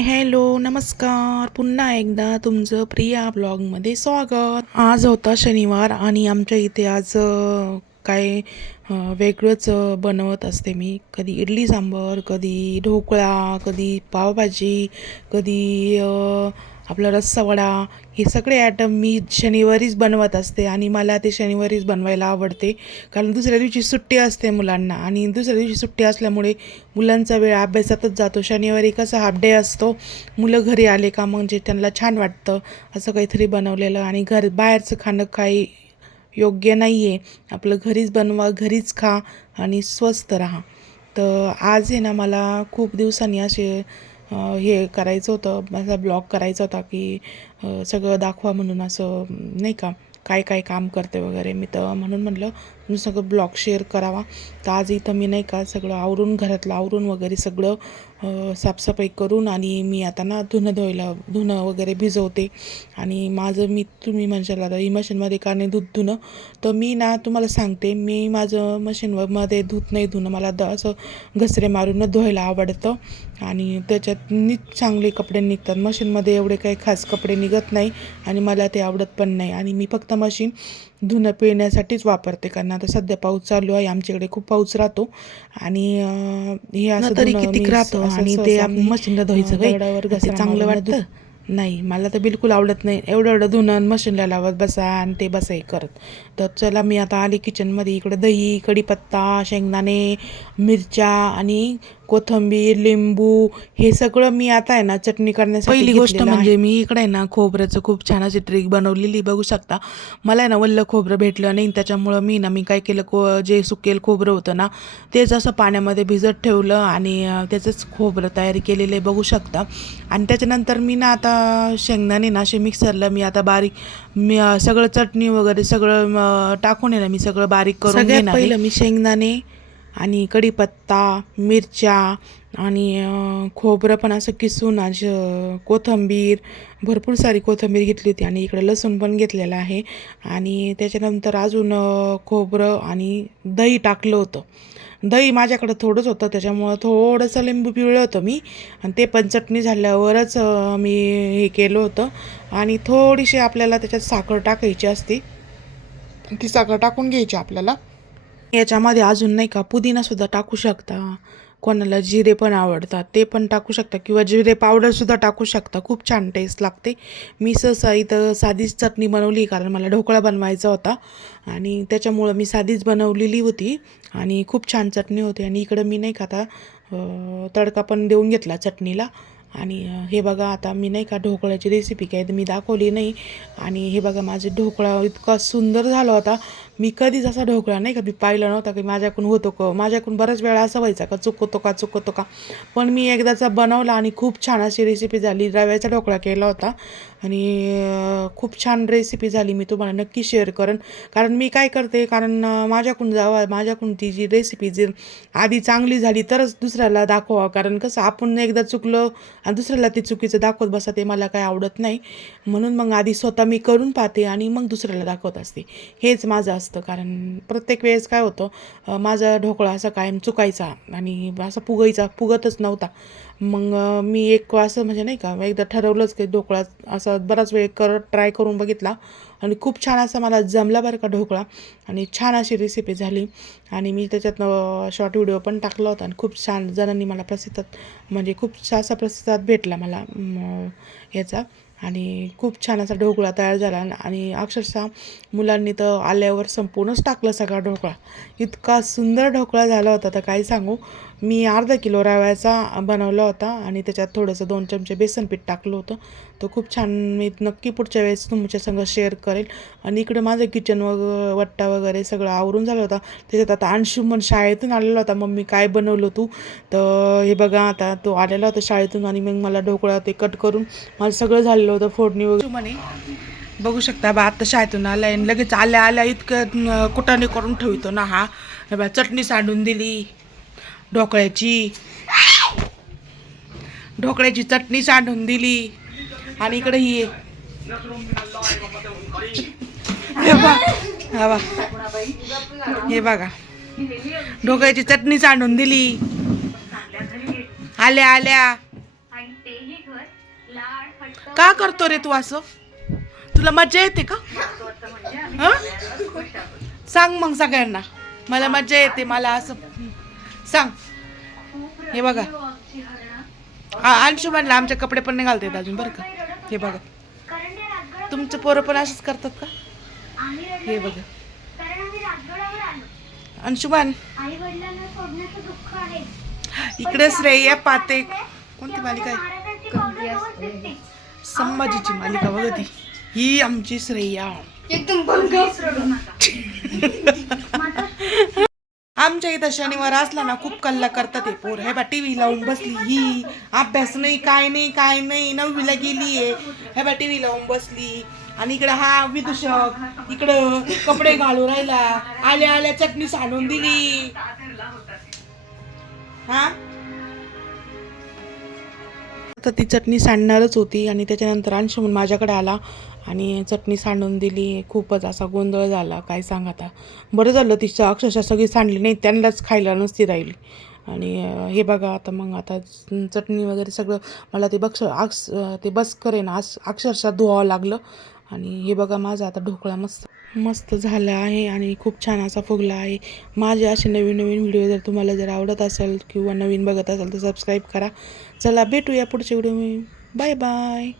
Hi hello नमस्कार. पुन्हा एकदा तुमचं प्रिया ब्लॉगमध्ये स्वागत. आज होता शनिवार आणि आमच्या इथे आज काय वेगळंच बनवत असते मी. कधी इडली सांबर कधी ढोकळा कधी पावभाजी कधी आपला रस्सावडा हे सगळे ॲटम मी शनिवारीच बनवत असते आणि मला ते शनिवारीच बनवायला आवडते. कारण दुसऱ्या दिवशी सुट्टी असते मुलांना आणि दुसऱ्या दिवशी सुट्टी असल्यामुळे मुलांचा वेळ अभ्यासातच जातो. शनिवारी कसा हाफ डे असतो. मुलं घरी आले का म्हणजे त्यांना छान वाटतं असं काहीतरी बनवलेलं आणि घर बाहेरचं खाणं काही योग्य नाही आहे आपलं घरीच बनवा घरीच खा आणि स्वस्त राहा. तर आज आहे ना मला खूप दिवसांनी असे हे करायचं होतं माझा ब्लॉग करायचा होता की सगळं दाखवा म्हणून असं नाही का काय काय काम करते वगैरे. मी तर म्हणून म्हटलं मी सगळं ब्लॉग शेअर करावा. तर आज इथं मी नाही का सगळं आवरून घरातलं आवरून वगैरे सगळं साफसफाई करून आणि मी आता ना धुणं धुवायला धुणं वगैरे भिजवते. आणि माझं मी तुम्ही म्हणशाल आता ही मशीनमध्ये का नाही दूध धुणं तर मी ना तुम्हाला सांगते मी माझं मशीनमध्ये धुत नाही धुणं. मला द असं घसरे मारूनच धुवायला आवडतं. आणि त्याच्यात नीट चांगले कपडे निघतात. मशीनमध्ये एवढे काही खास कपडे निघत नाही आणि मला ते आवडत पण नाही. आणि मी फक्त मशीन धुणं पिळण्यासाठीच वापरते. कारण आता सध्या पाऊस चालू आहे. आमच्याकडे खूप पाऊस राहतो. आणि हे असं तरी मी राहतं? आणि ते मशीनला धुवायचं चांगलं वाटतं? नाही मला तर बिलकुल आवडत नाही. एवढं एवढं धुणं मशीनला लावत बसा आणि ते बसाई करत. तर चला मी आता आली किचनमध्ये इकडे दही कढीपत्ता शेंगदाणे मिरच्या आणि कोथिंबीर लिंबू हे सगळं मी आता आहे ना चटणी करण्यासाठी पहिली गोष्ट. म्हणजे मी इकडे आहे ना खोबऱ्याचं खूप छान अशी ट्रिक बनवलेली. बघू शकता मला आहे ना वल्ल खोबरं भेटलं नाही. त्याच्यामुळं मी ना मी काय केलं को जे सुकेल खोबरं होतं ना तेच असं पाण्यामध्ये भिजत ठेवलं आणि त्याचंच खोबरं तयारी केलेलं आहे. बघू शकता. आणि त्याच्यानंतर मी ना आता शेंगदाणे ना असे मिक्सरला मी आता बारीक मी सगळं चटणी वगैरे सगळं टाकून आहे ना मी सगळं बारीक करून घेणार मी शेंगदाणे आणि कढीपत्ता मिरच्या आणि खोबरं पण असं किसून आज कोथिंबीर भरपूर सारी कोथिंबीर घेतली होती आणि इकडं लसूण पण घेतलेलं आहे. आणि त्याच्यानंतर अजून खोबरं आणि दही टाकलं होतं. दही माझ्याकडं थोडंच होतं त्याच्यामुळं थोडंसं लिंबू पिळलं होतं मी. आणि ते पण चटणी झाल्यावरच मी हे केलं होतं. आणि थोडीशी आपल्याला त्याच्यात साखर टाकायची असते ती साखर टाकून घ्यायची आपल्याला. याच्यामध्ये अजून नाही का पुदिनासुद्धा टाकू शकता. कोणाला जिरे पण आवडतात ते पण टाकू शकता किंवा जिरे पावडरसुद्धा टाकू शकता. खूप छान टेस्ट लागते. मी सहसा इथं साधीच चटणी बनवली कारण मला ढोकळा बनवायचा होता आणि त्याच्यामुळं मी साधीच बनवलेली होती आणि खूप छान चटणी होती आणि इकडं मी नाही का आता तडका पण देऊन घेतला चटणीला. आणि हे बघा आता मी नाही का ढोकळ्याची रेसिपी काय तर मी दाखवली नाही. आणि हे बघा माझे ढोकळा इतका सुंदर झाला होता. मी कधीच असा ढोकळा नाही का मी पाहिला नव्हता की माझ्याकडून होतो का माझ्याकडून बऱ्याच वेळा असं व्हायचा का चुकतो का चुकतो का. पण मी एकदाचा बनवला आणि खूप छान अशी रेसिपी झाली. रव्याचा ढोकळा केला होता. आणि खूप छान रेसिपी झाली मी तुम्हाला नक्की शेअर करेन. कारण मी काय करते कारण माझ्याकडून जावा माझ्याकडून ती जी रेसिपी जी आधी चांगली झाली तरच दुसऱ्याला दाखवा. कारण कसं आपण एकदा चुकलं आणि दुसऱ्याला ते चुकीचं दाखवत बसा ते मला काय आवडत नाही. म्हणून मग आधी स्वतः मी करून पाहते आणि मग दुसऱ्याला दाखवत असते. हेच माझं असतं. कारण प्रत्येक वेळेस काय होतं माझा ढोकळा असा कायम चुकायचा आणि असा फुगायचा फुगतच नव्हता. मग मी एक असं म्हणजे नाही का एकदा ठरवलंच की ढोकळा असा बराच वेळ करत ट्राय करून बघितला. आणि खूप छान असा मला जमला बरं का ढोकळा. आणि छान अशी रेसिपी झाली. आणि मी त्याच्यातनं शॉर्ट व्हिडिओ पण टाकला होता. आणि खूप छान जणांनी मला प्रसिद्धात म्हणजे खूप असा प्रतिसाद भेटला मला याचा. आणि खूप छान असा ढोकळा तयार झाला. आणि अक्षरशः मुलांनी तर आल्यावर संपूर्णच टाकलं सगळा ढोकळा. इतका सुंदर ढोकळा झाला होता तर काय सांगू. मी अर्धा किलो रव्याचा बनवला होता आणि त्याच्यात थोडंसं दोन चमचे बेसन पीठ टाकलं होतं. तो खूप छान मी नक्की पुढच्या वेळेस तुमच्या संग शेअर करेल. आणि इकडे माझं किचन वग वट्टा वगैरे सगळं आवरून झालं होता. त्याच्यात आता अंशुमन शाळेतून आलेला होता. मम्मी काय बनवलं तू? तर हे बघा आता तो आलेला होता शाळेतून आणि मग मला ढोकळा ते कट करून मला सगळं झालेलं होतं फोडणी वगैरे. म्हणे बघू शकता बा आता शाळेतून आला आणि लगेच आल्या आल्या इतकं कुटाने करून ठेवतो ना हा बा चटणी सांडून दिली. ढोकळ्याची. ढोकळ्याची चटणी सांडून दिली. आणि इकडे ही हे हा हे बघा. ढोकळ्याची चटणी सांडून दिली. आल्या आल्या. का करतो रे तू असं? तुला मज्जा येते का? हं? सांग मग सगळ्यांना. मला मज्जा येते मला असं. सांग. हे बघा. आ- अंशुमनला आमचे कपडे पण नाही घालता येत अजून बरं का. हे बघा. तुमचं पोरं पण असंच करतात का? हे बघा. अंशुमन आई वडिलांना सोडण्याचं दुःख आहे इकडे श्रेय पाते. कोणती मालिका आहे? संभाजीची मालिका बघा ती. ही आमची श्रेया. आमच्या इथं शनिवार असला ना खूप कल्ला करतात हे पोर. हे बा टी व्ही लावून बसली ही. अभ्यास नाही काय नाही काय नाही. नववीला गेली आहे. हे बा टी व्ही लावून बसली. आणि इकडं हा विदूषक इकडं कपडे घालून राहिला. आल्या आल्या चटणी सांडून दिली. हा? तर ती चटणी सांडणारच होती आणि त्याच्यानंतर अंशुमन माझ्याकडे आला. आणि चटणी सांडून दिली. खूपच असा गोंधळ झाला. काय सांग आता. बरं झालं तिचं अक्षरशः सगळी सांडली नाही त्यांनाच खायला नसती राहिली. आणि हे बघा आता मग आता चटणी वगैरे सगळं मला ते बक्ष अक्ष ते बस करेन आस अक्षरशः धुवावं लागलं. आणि हे बघा माझा आता ढोकळा मस्त मस्त झाला आहे आणि खूप छान असा फुगला आहे. माझे असे नवीन नवीन व्हिडिओ जर तुम्हाला जर आवडत असेल किंवा नवीन बघत असेल तर सबस्क्राईब करा. चला भेटूया पुढच्या व्हिडिओ बाय बाय